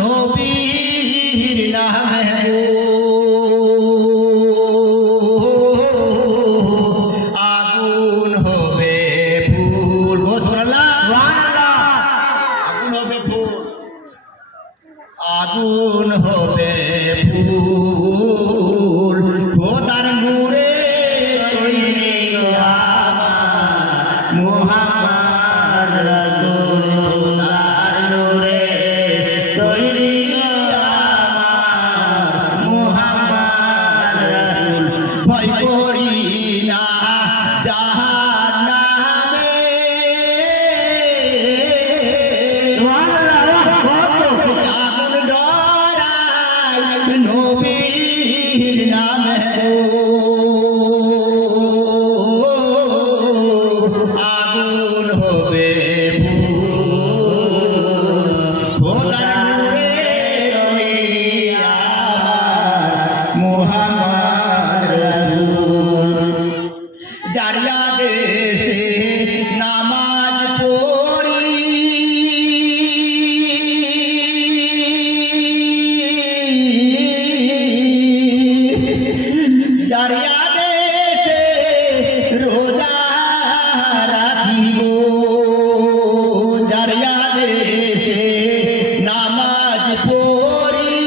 নবীর নামে আগুন হবে ফুল আগুন হবে ফুল আগুন হবে ফুল খোদার নূরে তৈরি আমার মুহাম্মদ রাসূল খোদার নূরে তৈরি আমার মুহাম্মদ রাসূল ভয় করি না জাহান্নামে আগুন ডরাই নবীর নামে আগুন হবে খোদার নূরে আমার মুহাম্মদ রাসূল জারিয়া দেশে নামাজ পড়ি জারিয়া দেশে রোজা রাখি গো জারিয়া দেশে নামাজ পড়ি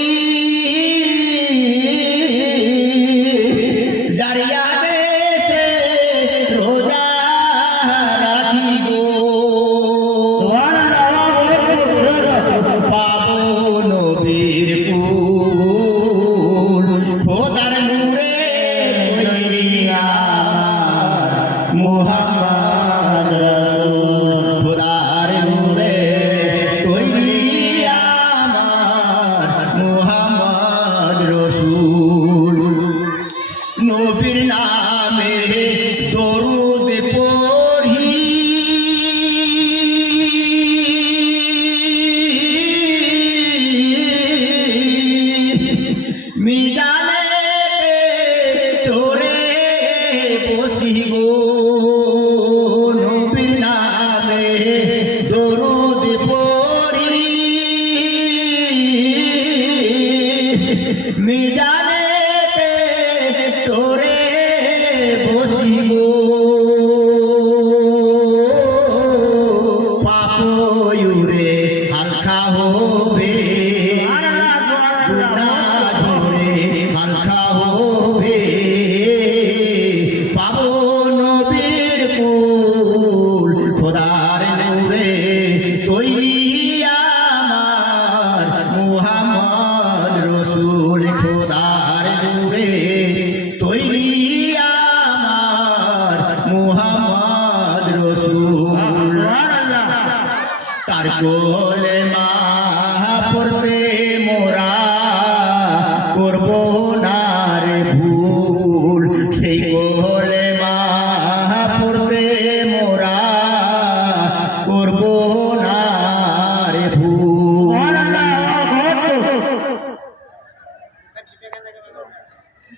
জারিয়া দেশে রোজা রাখি গো পাবো নবীর কুল খোদার নূরে তৈরি আমার মুহাম্মদ রাসূল খোদার নূরে তৈরি আমার মুহাম্মদ রাসূল নবীর নামে দরুদ পড়ি মিজানে চোরে বসি গো নবীর নামে দরুদ পড়ি মিজানে চোরে বসি গো পাপয়ুরে হালকা হবে গুনাহ ঝরে হালকা হবে পাবো নবীর কুল খোদার নূরে তৈরি আমার মুহাম্মদ রাসূল খোদার নূরে তৈরি আমার মুহাম্মদ রাসূল তার কোলে